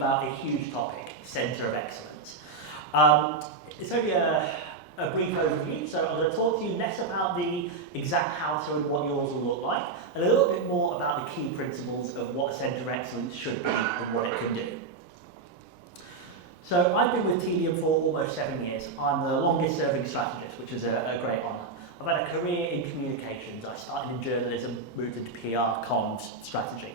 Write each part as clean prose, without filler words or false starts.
about a huge topic, Centre of Excellence. It's only a brief overview, so I'm going to talk to you less about the exact how-to and what yours will look like, and a little bit more about the key principles of what a Centre of Excellence should be and what it can do. So I've been with Telium for almost 7 years. I'm the longest serving strategist, which is a great honour. I've had a career in communications. I started in journalism, moved into PR, comms, strategy.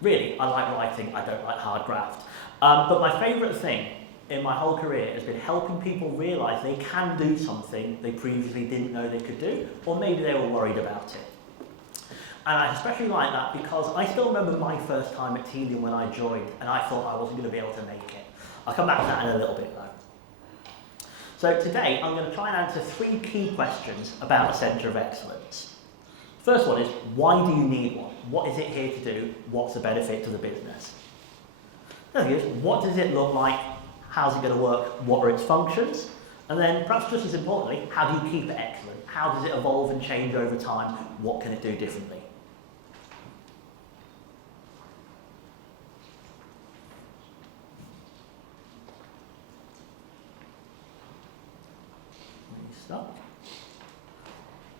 Really, I like writing, I don't like hard graft. But my favourite thing in my whole career has been helping people realise they can do something they previously didn't know they could do, or maybe they were worried about it. And I especially like that because I still remember my first time at Telium when I joined, and I thought I wasn't going to be able to make it. I'll come back to that in a little bit though. So today I'm going to try and answer 3 key questions about a Centre of Excellence. First one is, why do you need one? What is it here to do? What's the benefit to the business? The thing is, what does it look like? How's it going to work? What are its functions? And then, perhaps just as importantly, how do you keep it excellent? How does it evolve and change over time? What can it do differently? Stop.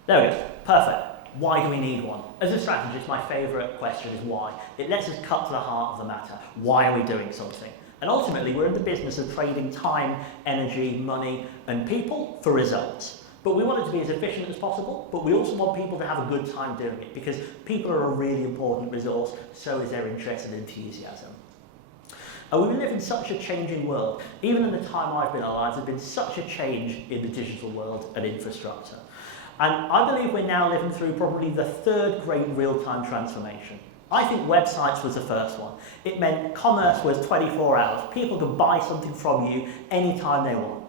There we go. Perfect. Why do we need one? As a strategist, my favourite question is why. It lets us cut to the heart of the matter. Why are we doing something? And ultimately, we're in the business of trading time, energy, money, and people for results. But we want it to be as efficient as possible, but we also want people to have a good time doing it because people are a really important resource, so is their interest and enthusiasm. And we live in such a changing world. Even in the time I've been alive, there's been such a change in the digital world and infrastructure. And I believe we're now living through probably the 3rd great real-time transformation. I think websites was the first one. It meant commerce was 24 hours. People could buy something from you anytime they want.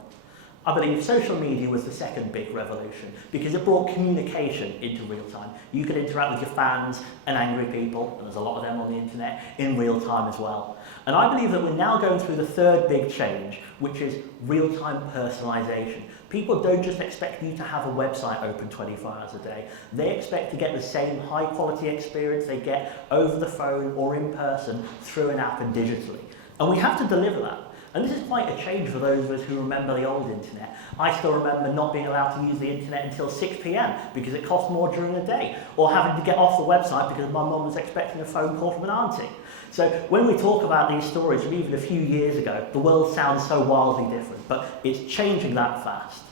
I believe social media was the second big revolution because it brought communication into real time. You could interact with your fans and angry people, and there's a lot of them on the internet, in real time as well. And I believe that we're now going through the 3rd big change, which is real-time personalisation. People don't just expect you to have a website open 24 hours a day. They expect to get the same high-quality experience they get over the phone or in person through an app and digitally. And we have to deliver that. And this is quite a change for those of us who remember the old internet. I still remember not being allowed to use the internet until 6 p.m. because it cost more during the day, or having to get off the website because my mum was expecting a phone call from an auntie. So when we talk about these stories from even a few years ago, the world sounds so wildly different, but it's changing that fast.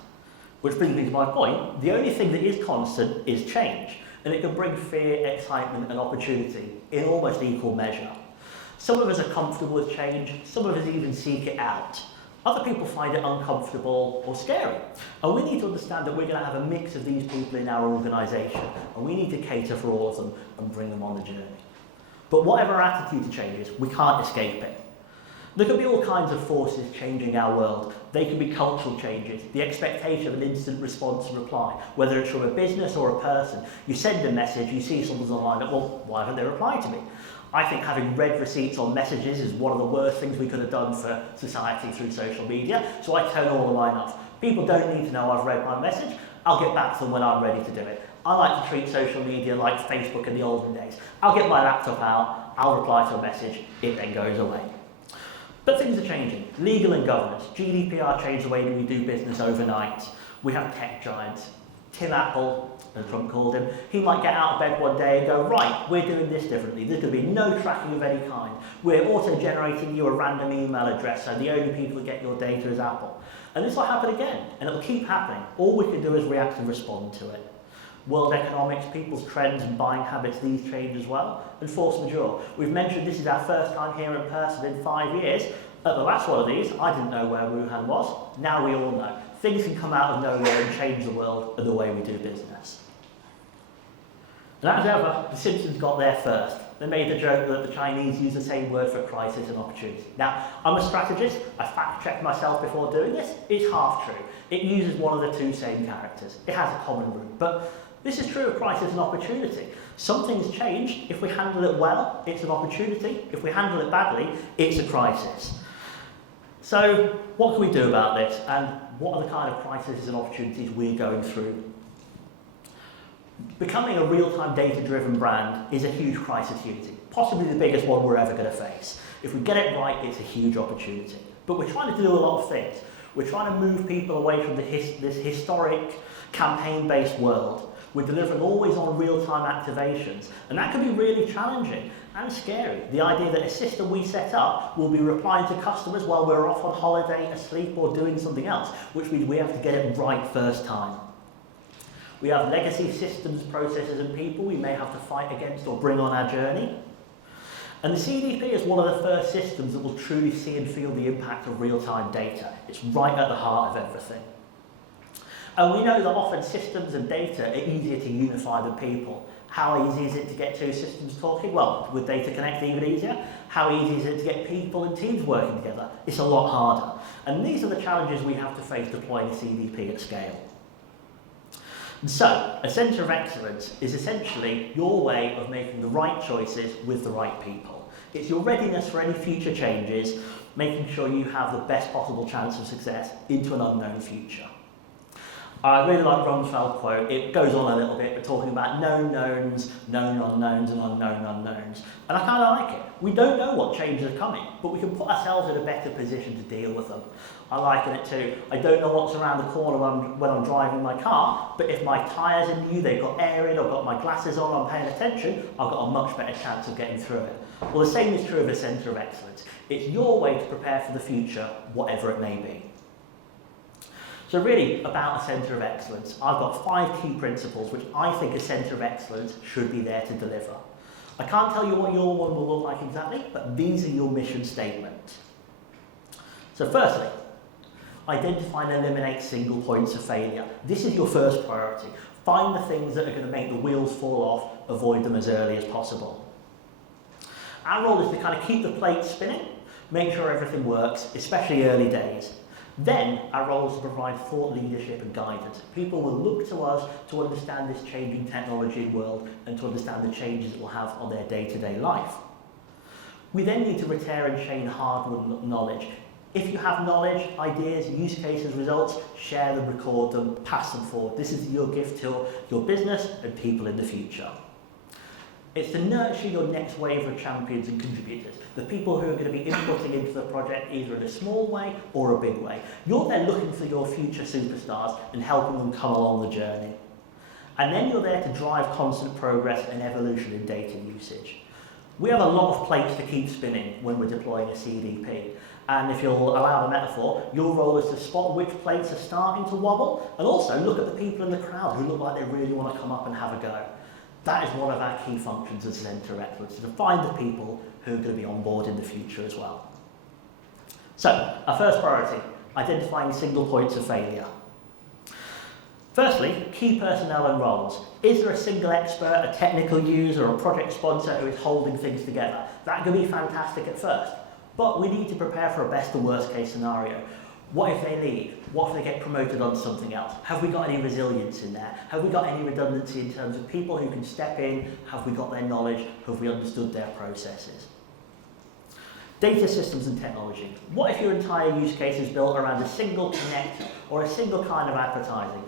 Which brings me to my point, the only thing that is constant is change, and it can bring fear, excitement and opportunity in almost equal measure. Some of us are comfortable with change, some of us even seek it out. Other people find it uncomfortable or scary. And we need to understand that we're going to have a mix of these people in our organisation, and we need to cater for all of them and bring them on the journey. But whatever our attitude to change is, we can't escape it. There could be all kinds of forces changing our world. They could be cultural changes, the expectation of an instant response and reply, whether it's from a business or a person. You send a message, you see someone's online, well, why haven't they replied to me? I think having read receipts on messages is one of the worst things we could have done for society through social media, so I turn all of mine off. People don't need to know I've read my message. I'll get back to them when I'm ready to do it. I like to treat social media like Facebook in the olden days. I'll get my laptop out, I'll reply to a message, it then goes away. But things are changing. Legal and governance. GDPR changed the way we do business overnight. We have tech giants. Tim Apple, as Trump called him, he might get out of bed one day and go, right, we're doing this differently. There's going to be no tracking of any kind. We're auto-generating you a random email address, so the only people who get your data is Apple. And this will happen again, and it'll keep happening. All we can do is react and respond to it. World economics, people's trends and buying habits, these change as well. And force majeure. We've mentioned this is our first time here in person in 5 years. At the last one of these, I didn't know where Wuhan was. Now we all know. Things can come out of nowhere and change the world and the way we do business. And as ever, the Simpsons got there first. They made the joke that the Chinese use the same word for crisis and opportunity. Now, I'm a strategist. I fact-checked myself before doing this. It's half true. It uses one of the 2 same characters. It has a common root. But this is true of crisis and opportunity. Something's changed. If we handle it well, it's an opportunity. If we handle it badly, it's a crisis. So what can we do about this? And what are the kind of crises and opportunities we're going through? Becoming a real-time data-driven brand is a huge crisis unity, possibly the biggest one we're ever going to face. If we get it right, it's a huge opportunity. But we're trying to do a lot of things. We're trying to move people away from this historic campaign-based world. We're delivering always on real-time activations, and that can be really challenging and scary. The idea that a system we set up will be replying to customers while we're off on holiday, asleep, or doing something else, which means we have to get it right first time. We have legacy systems, processes, and people we may have to fight against or bring on our journey. And the CDP is one of the first systems that will truly see and feel the impact of real-time data. It's right at the heart of everything. And we know that often systems and data are easier to unify than people. How easy is it to get two systems talking? Well, with data connected even easier. How easy is it to get people and teams working together? It's a lot harder. And these are the challenges we have to face deploying a CDP at scale. And so, a centre of excellence is essentially your way of making the right choices with the right people. It's your readiness for any future changes, making sure you have the best possible chance of success into an unknown future. I really like Rumsfeld quote. It goes on a little bit, but talking about known knowns, known unknowns, and unknown unknowns. And I kind of like it. We don't know what changes are coming, but we can put ourselves in a better position to deal with them. I liken it to, I don't know what's around the corner when I'm driving my car, but if my tyres are new, they've got air in, I've got my glasses on, I'm paying attention, I've got a much better chance of getting through it. Well, the same is true of a centre of excellence. It's your way to prepare for the future, whatever it may be. So really, about a centre of excellence, I've got 5 key principles which I think a centre of excellence should be there to deliver. I can't tell you what your one will look like exactly, but these are your mission statement. So firstly, identify and eliminate single points of failure. This is your first priority. Find the things that are going to make the wheels fall off, avoid them as early as possible. Our role is to kind of keep the plate spinning, make sure everything works, especially early days. Then, our role is to provide thought leadership and guidance. People will look to us to understand this changing technology world and to understand the changes it will have on their day-to-day life. We then need to retain and chain hard-won knowledge. If you have knowledge, ideas, use cases, results, share them, record them, pass them forward. This is your gift to your business and people in the future. It's to nurture your next wave of champions and contributors, the people who are going to be inputting into the project either in a small way or a big way. You're there looking for your future superstars and helping them come along the journey. And then you're there to drive constant progress and evolution in data usage. We have a lot of plates to keep spinning when we're deploying a CDP. And if you'll allow the metaphor, your role is to spot which plates are starting to wobble and also look at the people in the crowd who look like they really want to come up and have a go. That is one of our key functions as a centre of excellence, to find the people who are going to be on board in the future as well. So, our first priority, identifying single points of failure. Firstly, key personnel and roles. Is there a single expert, a technical user, or a project sponsor who is holding things together? That could be fantastic at first, but we need to prepare for a best and worst case scenario. What if they leave? What if they get promoted on something else? Have we got any resilience in there? Have we got any redundancy in terms of people who can step in? Have we got their knowledge? Have we understood their processes? Data systems and technology. What if your entire use case is built around a single connector or a single kind of advertising?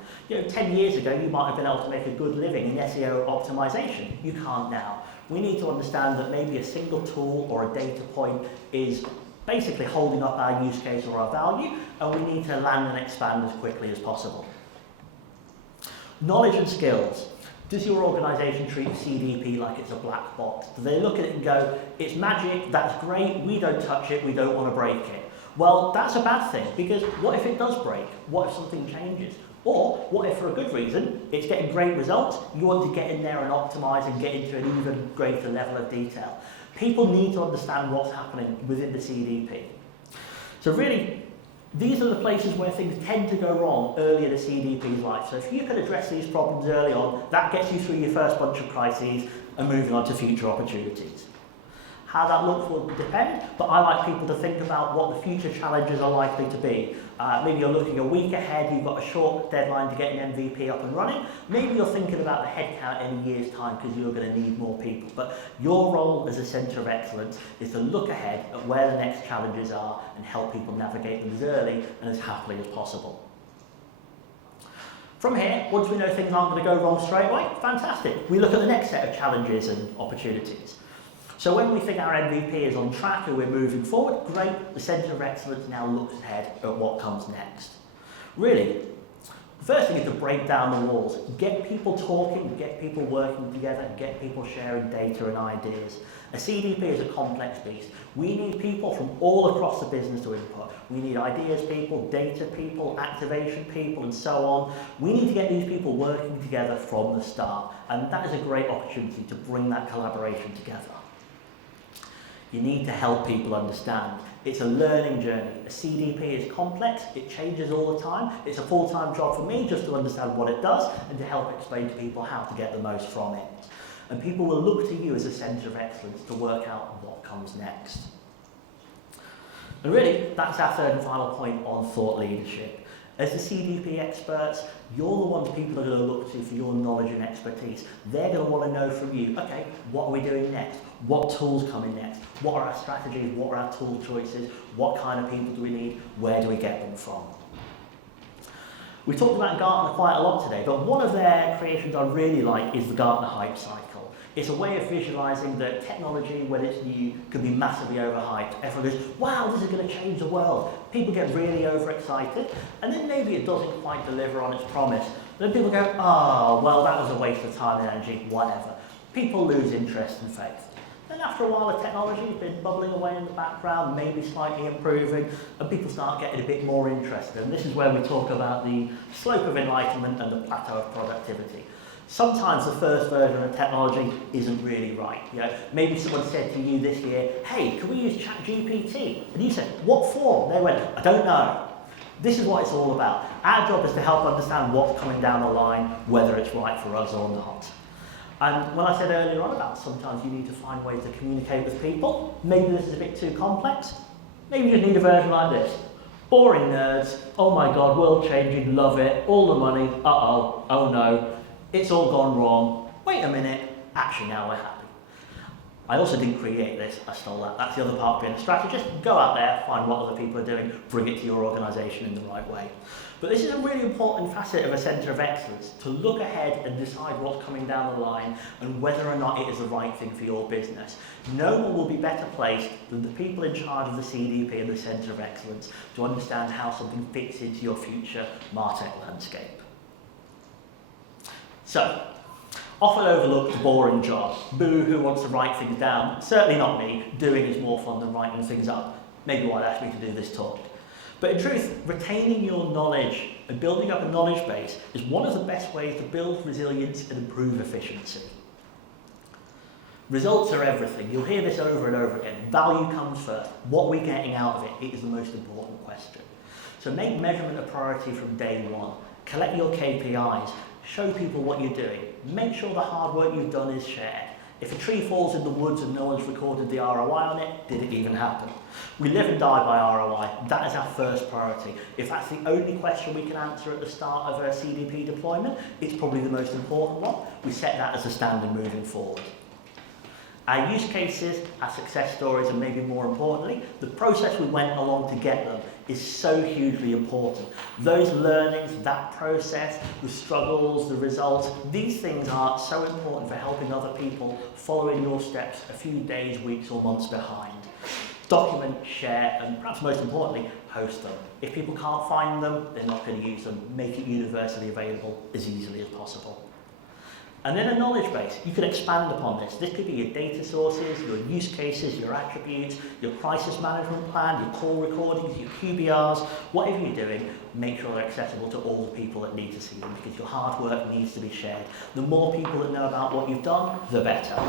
10 years ago, you might have been able to make a good living in SEO optimization. You can't now. We need to understand that maybe a single tool or a data point is basically holding up our use case or our value, and we need to land and expand as quickly as possible. Knowledge and skills. Does your organisation treat CDP like it's a black box? Do they look at it and go, it's magic, that's great, we don't touch it, we don't want to break it? Well, that's a bad thing, because what if it does break? What if something changes? Or what if, for a good reason, it's getting great results, you want to get in there and optimise and get into an even greater level of detail? People need to understand what's happening within the CDP. So really, these are the places where things tend to go wrong early in a CDP's life. So if you can address these problems early on, that gets you through your first bunch of crises and moving on to future opportunities. How that looks will depend, but I like people to think about what the future challenges are likely to be. Maybe you're looking a week ahead, you've got a short deadline to get an MVP up and running. Maybe you're thinking about the headcount in a year's time because you're going to need more people. But your role as a centre of excellence is to look ahead at where the next challenges are and help people navigate them as early and as happily as possible. From here, once we know things aren't going to go wrong straight away, fantastic. We look at the next set of challenges and opportunities. So when we think our MVP is on track and we're moving forward, great, the Centre of Excellence now looks ahead at what comes next. Really, the first thing is to break down the walls, get people talking, get people working together, get people sharing data and ideas. A CDP is a complex beast. We need people from all across the business to input. We need ideas people, data people, activation people, and so on. We need to get these people working together from the start, and that is a great opportunity to bring that collaboration together. You need to help people understand. It's a learning journey. A CDP is complex, it changes all the time. It's a full-time job for me just to understand what it does and to help explain to people how to get the most from it. And people will look to you as a centre of excellence to work out what comes next. And really, that's our third and final point on thought leadership. As the CDP experts, you're the ones people are going to look to for your knowledge and expertise. They're going to want to know from you, okay, what are we doing next? What tools come in next? What are our strategies? What are our tool choices? What kind of people do we need? Where do we get them from? We talked about Gartner quite a lot today, but one of their creations I really like is the Gartner hype cycle. It's a way of visualising that technology, when it's new, can be massively overhyped. Everyone goes, wow, this is going to change the world. People get really overexcited, and then maybe it doesn't quite deliver on its promise. Then people go, oh, well, that was a waste of time and energy, whatever. People lose interest and faith. Then after a while, the technology has been bubbling away in the background, maybe slightly improving, and people start getting a bit more interested. And this is where we talk about the slope of enlightenment and the plateau of productivity. Sometimes the first version of technology isn't really right. You know, maybe someone said to you this year, hey, can we use ChatGPT? And you said, what for? And they went, I don't know. This is what it's all about. Our job is to help understand what's coming down the line, whether it's right for us or not. And when I said earlier on about sometimes you need to find ways to communicate with people, maybe this is a bit too complex. Maybe you just need a version like this. Boring nerds, oh my God, world changing, love it, all the money, uh-oh, oh no. It's all gone wrong. Wait a minute, actually now we're happy. I also didn't create this, I stole that. That's the other part of being a strategist. Go out there, find what other people are doing, bring it to your organisation in the right way. But this is a really important facet of a centre of excellence, to look ahead and decide what's coming down the line and whether or not it is the right thing for your business. No one will be better placed than the people in charge of the CDP and the centre of excellence to understand how something fits into your future MarTech landscape. So, often overlooked, boring job. Boo, who wants to write things down? Certainly not me. Doing is more fun than writing things up. Maybe why they asked me to do this talk. But in truth, retaining your knowledge and building up a knowledge base is one of the best ways to build resilience and improve efficiency. Results are everything. You'll hear this over and over again. Value comes first. What we're getting out of it is the most important question. So make measurement a priority from day one. Collect your KPIs. Show people what you're doing. Make sure the hard work you've done is shared. If a tree falls in the woods and no one's recorded the ROI on it, did it even happen? We live and die by ROI. That is our first priority. If that's the only question we can answer at the start of a CDP deployment, it's probably the most important one. We set that as a standard moving forward. Our use cases, our success stories, and maybe more importantly, the process we went along to get them is so hugely important. Those learnings, that process, the struggles, the results, these things are so important for helping other people follow in your steps a few days, weeks, or months behind. Document, share, and perhaps most importantly, host them. If people can't find them, they're not going to use them. Make it universally available as easily as possible. And then a knowledge base. You could expand upon this. This could be your data sources, your use cases, your attributes, your crisis management plan, your call recordings, your QBRs, whatever you're doing, make sure they're accessible to all the people that need to see them, because your hard work needs to be shared. The more people that know about what you've done, the better.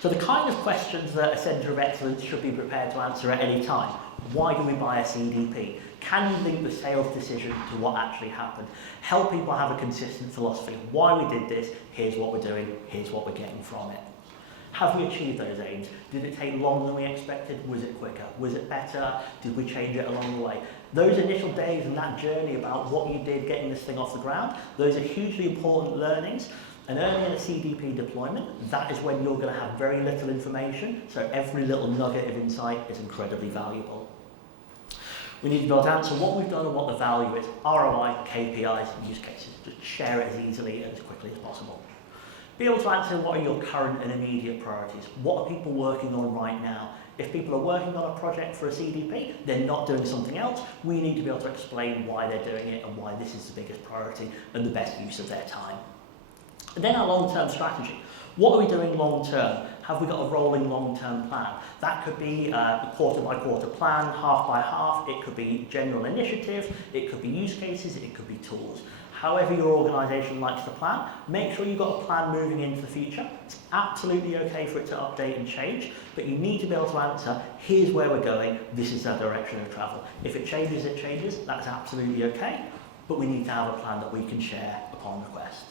So the kind of questions that a Centre of Excellence should be prepared to answer at any time. Why do we buy a CDP? Can you link the sales decision to what actually happened? Help people have a consistent philosophy. Why we did this, here's what we're doing, here's what we're getting from it. Have we achieved those aims? Did it take longer than we expected? Was it quicker? Was it better? Did we change it along the way? Those initial days and that journey about what you did getting this thing off the ground, those are hugely important learnings. And early in a CDP deployment, that is when you're going to have very little information, so every little nugget of insight is incredibly valuable. We need to be able to answer what we've done and what the value is. ROI, KPIs, use cases. Just share it as easily and as quickly as possible. Be able to answer what are your current and immediate priorities. What are people working on right now? If people are working on a project for a CDP, they're not doing something else, we need to be able to explain why they're doing it and why this is the biggest priority and the best use of their time. And then our long-term strategy. What are we doing long-term? Have we got a rolling long-term plan? That could be a quarter-by-quarter plan, half-by-half. It could be general initiatives. It could be use cases. It could be tools. However your organisation likes to plan, make sure you've got a plan moving into the future. It's absolutely okay for it to update and change, but you need to be able to answer, here's where we're going, this is our direction of travel. If it changes, it changes. That's absolutely okay, but we need to have a plan that we can share upon request.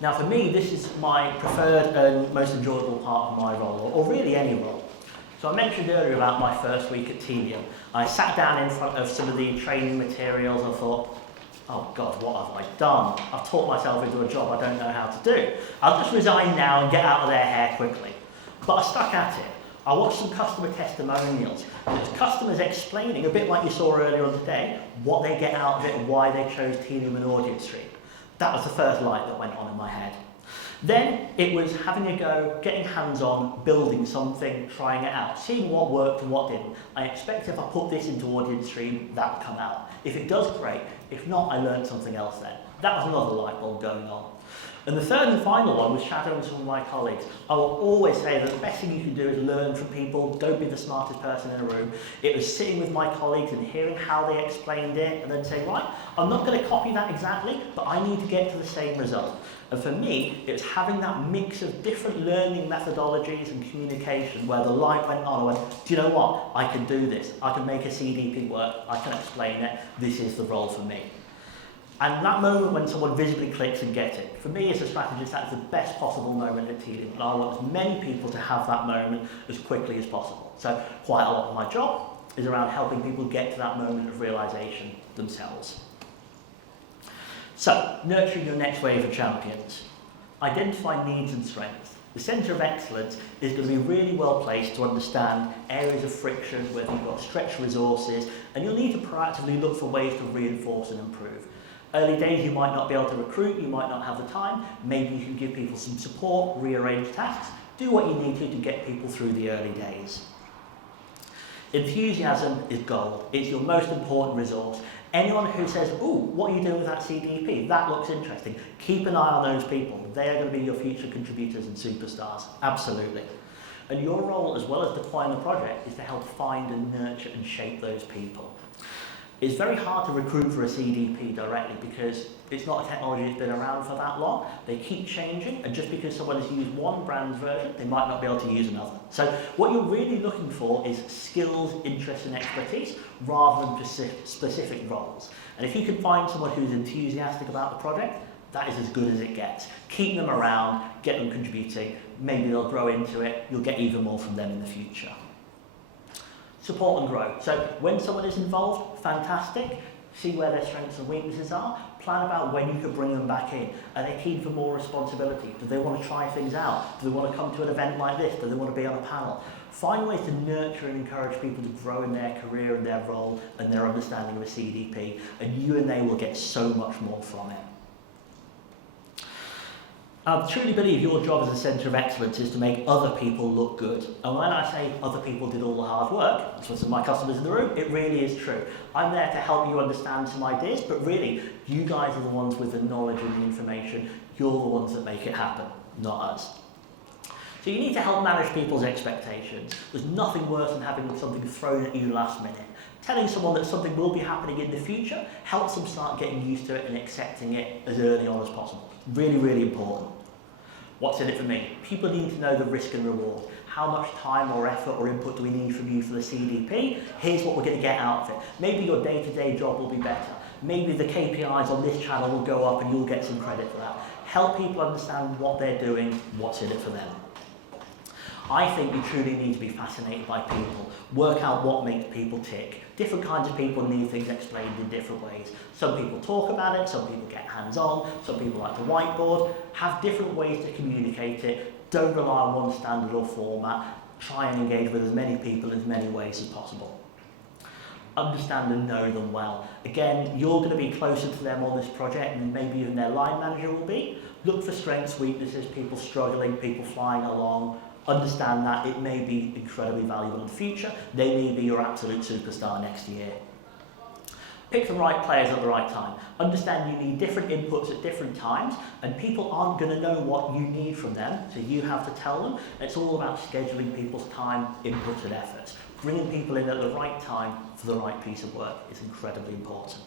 Now for me, this is my preferred and most enjoyable part of my role, or really any role. So I mentioned earlier about my first week at Telium. I sat down in front of some of the training materials and thought, oh God, what have I done? I've taught myself into a job I don't know how to do. I'll just resign now and get out of their hair quickly. But I stuck at it. I watched some customer testimonials. And it's customers explaining, a bit like you saw earlier on today, what they get out of it and why they chose Telium and Audience Stream. That was the first light that went on in my head. Then it was having a go, getting hands-on, building something, trying it out, seeing what worked and what didn't. I expect if I put this into Audience Stream, that will come out. If it does, great. If not, I learned something else then. That was another light bulb going on. And the third and final one was shadowing some of my colleagues. I will always say that the best thing you can do is learn from people. Don't be the smartest person in a room. It was sitting with my colleagues and hearing how they explained it and then saying, right, I'm not going to copy that exactly, but I need to get to the same result. And for me, it was having that mix of different learning methodologies and communication where the light went on. I went, do you know what? I can do this. I can make a CDP work. I can explain it. This is the role for me. And that moment when someone visibly clicks and gets it, for me as a strategist, that's the best possible moment at Telium. And I want as many people to have that moment as quickly as possible. So quite a lot of my job is around helping people get to that moment of realization themselves. So, nurturing your next wave of champions. Identify needs and strengths. The Centre of Excellence is going to be really well placed to understand areas of friction, whether you've got stretched resources, and you'll need to proactively look for ways to reinforce and improve. Early days you might not be able to recruit, you might not have the time, maybe you can give people some support, rearrange tasks, do what you need to get people through the early days. Enthusiasm is gold, it's your most important resource. Anyone who says, ooh, what are you doing with that CDP? That looks interesting. Keep an eye on those people. They're going to be your future contributors and superstars. Absolutely. And your role, as well as deploying the project, is to help find and nurture and shape those people. It's very hard to recruit for a CDP directly because it's not a technology that's been around for that long. They keep changing, and just because someone has used one brand's version, they might not be able to use another. So what you're really looking for is skills, interests, and expertise rather than specific roles. And if you can find someone who's enthusiastic about the project, that is as good as it gets. Keep them around, get them contributing, maybe they'll grow into it, you'll get even more from them in the future. Support and grow. So when someone is involved, fantastic. See where their strengths and weaknesses are. Plan about when you could bring them back in. Are they keen for more responsibility? Do they want to try things out? Do they want to come to an event like this? Do they want to be on a panel? Find ways to nurture and encourage people to grow in their career and their role and their understanding of a CDP. And you and they will get so much more from it. I truly believe your job as a Centre of Excellence is to make other people look good. And when I say other people did all the hard work, that's what some of my customers in the room, it really is true. I'm there to help you understand some ideas, but really, you guys are the ones with the knowledge and the information. You're the ones that make it happen, not us. So you need to help manage people's expectations. There's nothing worse than having something thrown at you last minute. Telling someone that something will be happening in the future helps them start getting used to it and accepting it as early on as possible. Really, really important. What's in it for me? People need to know the risk and reward. How much time or effort or input do we need from you for the CDP? Here's what we're going to get out of it. Maybe your day-to-day job will be better. Maybe the KPIs on this channel will go up and you'll get some credit for that. Help people understand what they're doing, what's in it for them. I think you truly need to be fascinated by people. Work out what makes people tick. Different kinds of people need things explained in different ways. Some people talk about it, some people get hands-on, some people like to whiteboard. Have different ways to communicate it. Don't rely on one standard or format. Try and engage with as many people in as many ways as possible. Understand and know them well. Again, you're going to be closer to them on this project than maybe even their line manager will be, Look for strengths, weaknesses, people struggling, people flying along. Understand that it may be incredibly valuable in the future. They may be your absolute superstar next year. Pick the right players at the right time. Understand you need different inputs at different times, and people aren't going to know what you need from them, so you have to tell them. It's all about scheduling people's time, inputs and efforts. Bringing people in at the right time for the right piece of work is incredibly important.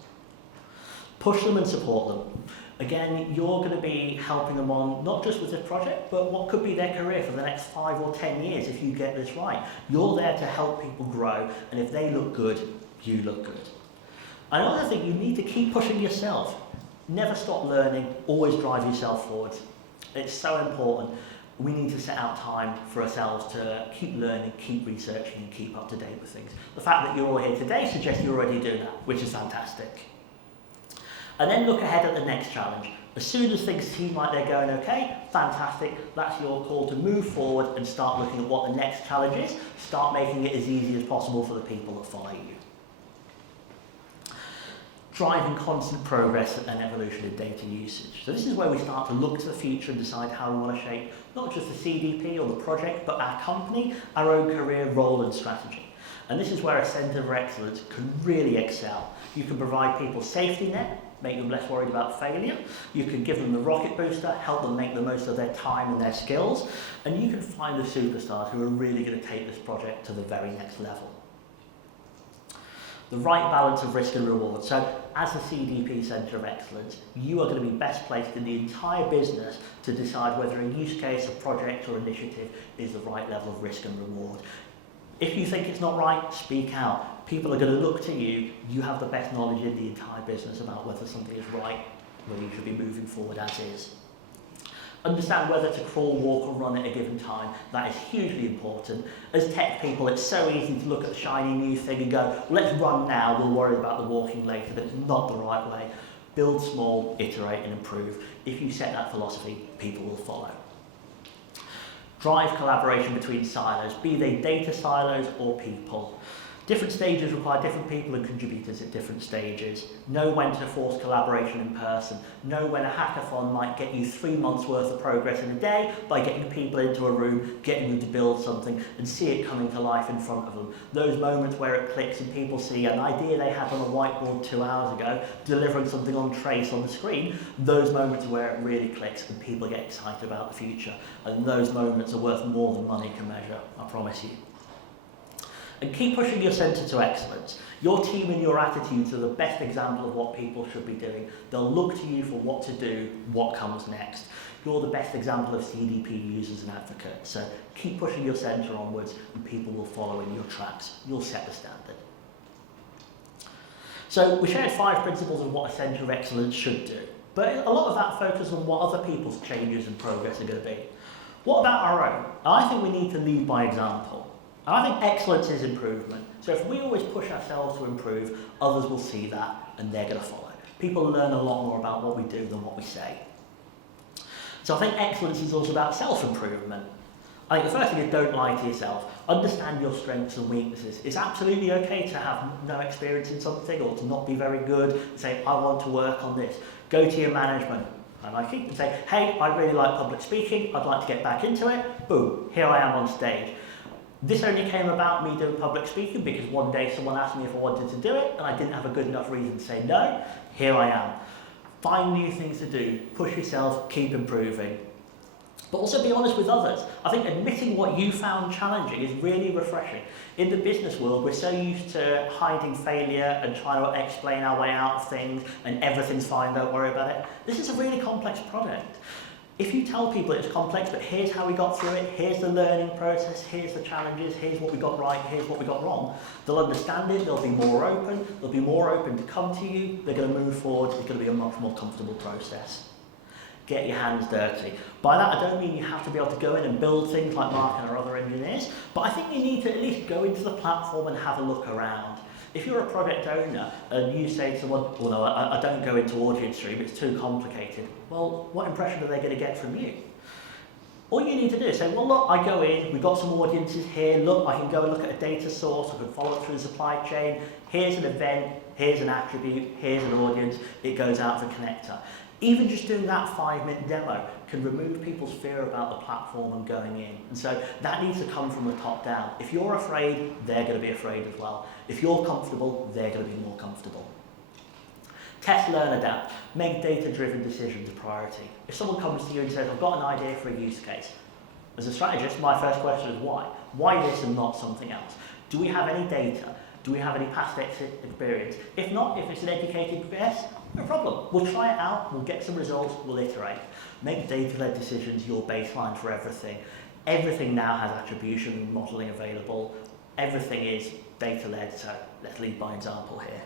Push them and support them. Again, you're going to be helping them on not just with this project, but what could be their career for the next 5 or 10 years if you get this right. You're there to help people grow, and if they look good, you look good. Another thing, you need to keep pushing yourself. Never stop learning, always drive yourself forward. It's so important. We need to set out time for ourselves to keep learning, keep researching, and keep up to date with things. The fact that you're all here today suggests you're already doing that, which is fantastic. And then look ahead at the next challenge. As soon as things seem like they're going okay, fantastic, that's your call to move forward and start looking at what the next challenge is. Start making it as easy as possible for the people that follow you. Driving constant progress and evolution in data usage. So this is where we start to look to the future and decide how we want to shape not just the CDP or the project, but our company, our own career, role and strategy. And this is where a centre of excellence can really excel. You can provide people safety net, make them less worried about failure. You can give them the rocket booster, help them make the most of their time and their skills. And you can find the superstars who are really going to take this project to the very next level. The right balance of risk and reward. So as a CDP Centre of Excellence, you are going to be best placed in the entire business to decide whether a use case, a project or initiative is the right level of risk and reward. If you think it's not right, speak out. People are going to look to you. You have the best knowledge in the entire business about whether something is right, whether you should be moving forward as is. Understand whether to crawl, walk or run at a given time. That is hugely important. As tech people, it's so easy to look at the shiny new thing and go, well, let's run now, we'll worry about the walking later, but it's not the right way. Build small, iterate and improve. If you set that philosophy, people will follow. Drive collaboration between silos, be they data silos or people. Different stages require different people and contributors at different stages. Know when to force collaboration in person. Know when a hackathon might get you 3 months worth of progress in a day by getting people into a room, getting them to build something and see it coming to life in front of them. Those moments where it clicks and people see an idea they had on a whiteboard 2 hours ago, delivering something on trace on the screen, those moments are where it really clicks and people get excited about the future. And those moments are worth more than money can measure, I promise you. And keep pushing your centre to excellence. Your team and your attitudes are the best example of what people should be doing. They'll look to you for what to do, what comes next. You're the best example of CDP users and advocates. So keep pushing your centre onwards and people will follow in your tracks. You'll set the standard. So we shared 5 principles of what a centre of excellence should do. But a lot of that focuses on what other people's changes and progress are going to be. What about our own? I think we need to lead by example. And I think excellence is improvement. So if we always push ourselves to improve, others will see that and they're going to follow. People learn a lot more about what we do than what we say. So I think excellence is also about self-improvement. I think the first thing is don't lie to yourself. Understand your strengths and weaknesses. It's absolutely okay to have no experience in something or to not be very good and say, I want to work on this. Go to your management. And say, hey, I really like public speaking. I'd like to get back into it. Boom, here I am on stage. This only came about me doing public speaking because one day someone asked me if I wanted to do it and I didn't have a good enough reason to say no. Here I am. Find new things to do, push yourself, keep improving. But also be honest with others. I think admitting what you found challenging is really refreshing. In the business world, we're so used to hiding failure and trying to explain our way out of things and everything's fine, don't worry about it. This is a really complex project. If you tell people it's complex, but here's how we got through it, here's the learning process, here's the challenges, here's what we got right, here's what we got wrong, they'll understand it, they'll be more open to come to you, they're going to move forward, it's going to be a much more comfortable process. Get your hands dirty. By that, I don't mean you have to be able to go in and build things like Mark and our other engineers, but I think you need to at least go into the platform and have a look around. If you're a project owner and you say to someone, well, no, I don't go into audience stream, it's too complicated. Well, what impression are they going to get from you? All you need to do is say, well, look, I go in, we've got some audiences here, look, I can go and look at a data source, I can follow it through the supply chain, here's an event, here's an attribute, here's an audience, it goes out as a connector. Even just doing that 5-minute demo can remove people's fear about the platform and going in. And so that needs to come from the top down. If you're afraid, they're going to be afraid as well. If you're comfortable, they're going to be more comfortable. Test, learn, adapt. Make data-driven decisions a priority. If someone comes to you and says, I've got an idea for a use case, as a strategist, my first question is why? Why this and not something else? Do we have any data? Do we have any past experience? If not, if it's an educated guess, no problem. We'll try it out, we'll get some results, we'll iterate. Make data-led decisions your baseline for everything. Everything now has attribution and modelling available. Everything is data-led, so let's lead by example here.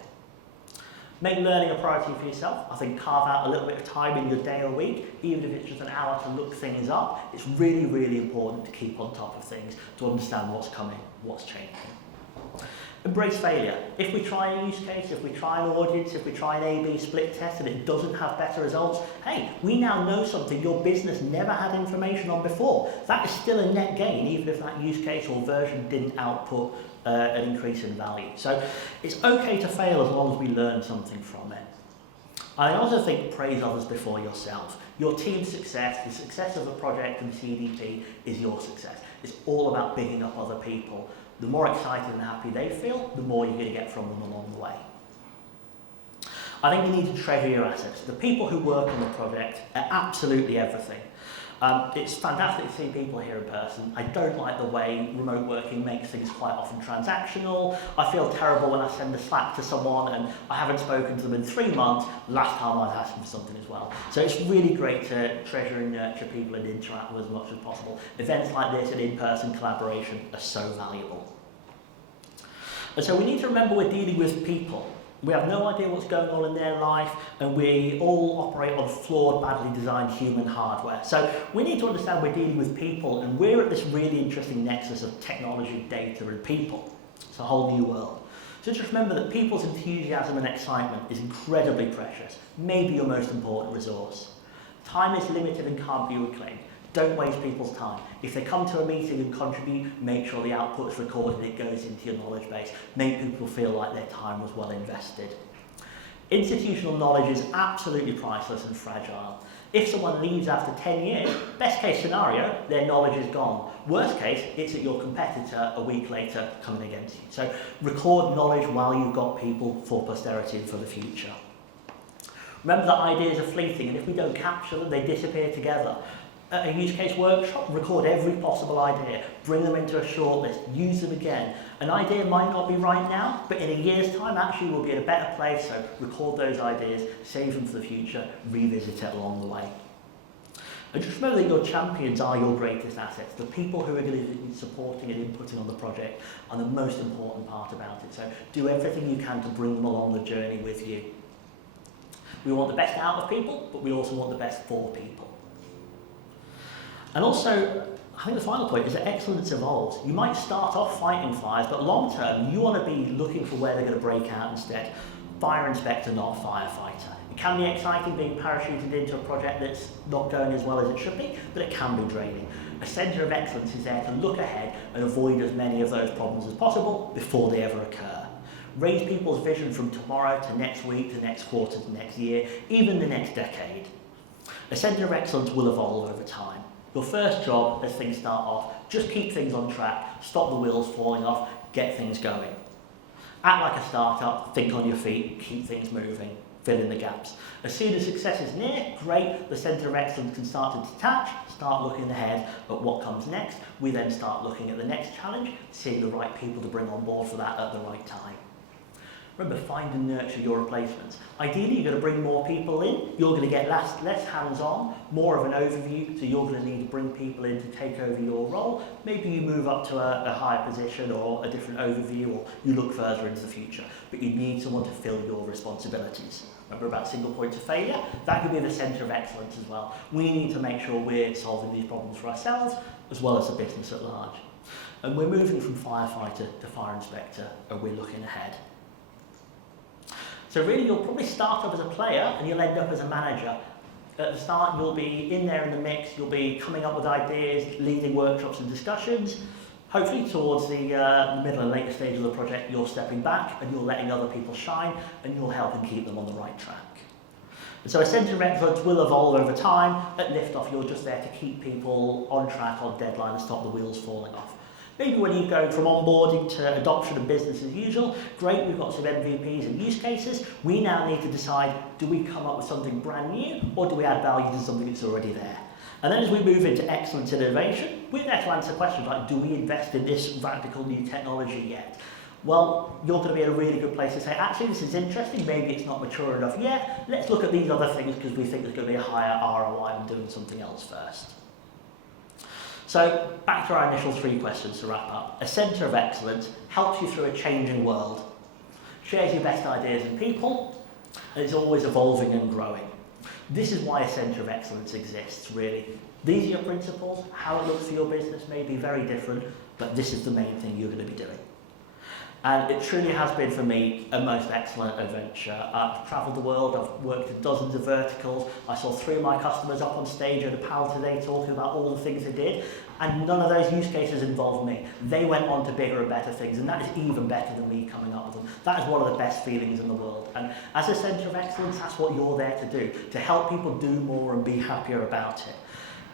Make learning a priority for yourself. I think carve out a little bit of time in your day or week, even if it's just an hour to look things up. It's really, really important to keep on top of things, to understand what's coming, what's changing. Embrace failure. If we try a use case, if we try an audience, if we try an A/B split test and it doesn't have better results, hey, we now know something your business never had information on before. That is still a net gain, even if that use case or version didn't output an increase in value. So it's okay to fail as long as we learn something from it. I also think praise others before yourself. Your team's success, the success of a project and CDP is your success. It's all about bigging up other people. The more excited and happy they feel, the more you're going to get from them along the way. I think you need to treasure your assets. The people who work on the project are absolutely everything. It's fantastic to see people here in person. I don't like the way remote working makes things quite often transactional. I feel terrible when I send a Slack to someone and I haven't spoken to them in 3 months. Last time I was asking for something as well. So it's really great to treasure and nurture people and interact with as much as possible. Events like this and in-person collaboration are so valuable. And so we need to remember we're dealing with people. We have no idea what's going on in their life, and we all operate on flawed, badly designed human hardware. So we need to understand we're dealing with people, and we're at this really interesting nexus of technology, data, and people. It's a whole new world. So just remember that people's enthusiasm and excitement is incredibly precious, maybe your most important resource. Time is limited and can't be reclaimed. Don't waste people's time. If they come to a meeting and contribute, make sure the output's recorded, it goes into your knowledge base. Make people feel like their time was well invested. Institutional knowledge is absolutely priceless and fragile. If someone leaves after 10 years, best case scenario, their knowledge is gone. Worst case, it's at your competitor a week later coming against you. So record knowledge while you've got people for posterity and for the future. Remember that ideas are fleeting, and if we don't capture them, they disappear together. At a use case workshop, record every possible idea, bring them into a shortlist, use them again. An idea might not be right now, but in a year's time actually we'll be in a better place, so record those ideas, save them for the future, revisit it along the way. And just remember that your champions are your greatest assets. The people who are going to be supporting and inputting on the project are the most important part about it, so do everything you can to bring them along the journey with you. We want the best out of people, but we also want the best for people. And also, I think the final point is that excellence evolves. You might start off fighting fires, but long term, you want to be looking for where they're going to break out instead. Fire inspector, not firefighter. It can be exciting being parachuted into a project that's not going as well as it should be, but it can be draining. A centre of excellence is there to look ahead and avoid as many of those problems as possible before they ever occur. Raise people's vision from tomorrow to next week to next quarter to next year, even the next decade. A centre of excellence will evolve over time. Your first job, as things start off, just keep things on track, stop the wheels falling off, get things going. Act like a startup, think on your feet, keep things moving, fill in the gaps. As soon as success is near, great, the centre of excellence can start to detach, start looking ahead at what comes next. We then start looking at the next challenge, seeing the right people to bring on board for that at the right time. Remember, find and nurture your replacements. Ideally, you're going to bring more people in. You're going to get less hands-on, more of an overview, so you're going to need to bring people in to take over your role. Maybe you move up to a higher position or a different overview, or you look further into the future. But you need someone to fill your responsibilities. Remember about single points of failure? That could be the centre of excellence as well. We need to make sure we're solving these problems for ourselves, as well as the business at large. And we're moving from firefighter to fire inspector, and we're looking ahead. So really, you'll probably start up as a player and you'll end up as a manager. At the start, you'll be in there in the mix, you'll be coming up with ideas, leading workshops and discussions. Hopefully towards the middle and later stage of the project, you're stepping back and you're letting other people shine and you'll help and keep them on the right track. And so a centre of excellence will evolve over time. At Liftoff, you're just there to keep people on track, on deadline, and stop the wheels falling off. Maybe when you go from onboarding to adoption and business as usual, great, we've got some MVPs and use cases. We now need to decide, do we come up with something brand new, or do we add value to something that's already there? And then as we move into excellence and innovation, we have to answer questions like, do we invest in this radical new technology yet? Well, you're going to be in a really good place to say, actually, this is interesting, maybe it's not mature enough yet. Let's look at these other things because we think there's going to be a higher ROI than doing something else first. So, back to our initial 3 questions to wrap up. A centre of excellence helps you through a changing world, shares your best ideas and people, and it's always evolving and growing. This is why a centre of excellence exists, really. These are your principles. How it looks for your business may be very different, but this is the main thing you're going to be doing. And it truly has been, for me, a most excellent adventure. I've travelled the world, I've worked in dozens of verticals, I saw 3 of my customers up on stage at a panel today talking about all the things they did, and none of those use cases involved me. They went on to bigger and better things, and that is even better than me coming up with them. That is one of the best feelings in the world. And as a centre of excellence, that's what you're there to do, to help people do more and be happier about it.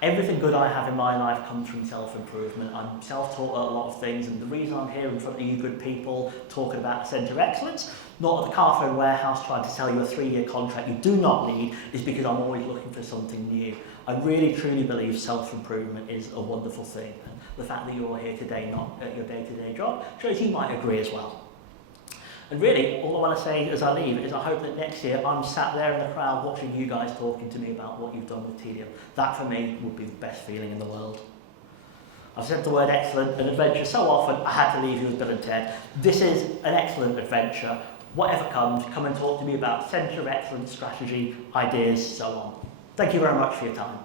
Everything good I have in my life comes from self-improvement. I'm self-taught at a lot of things, and the reason I'm here in front of you good people talking about a centre of excellence, not at the Carphone warehouse trying to sell you a 3-year contract you do not need, is because I'm always looking for something new. I really truly believe self-improvement is a wonderful thing. And the fact that you're all here today, not at your day-to-day job, shows you might agree as well. And really, all I want to say as I leave is I hope that next year I'm sat there in the crowd watching you guys talking to me about what you've done with Tedium. That for me would be the best feeling in the world. I've said the word excellent and adventure so often I had to leave you with Bill and Ted. This is an excellent adventure. Whatever comes, come and talk to me about centre of excellence strategy, ideas, so on. Thank you very much for your time.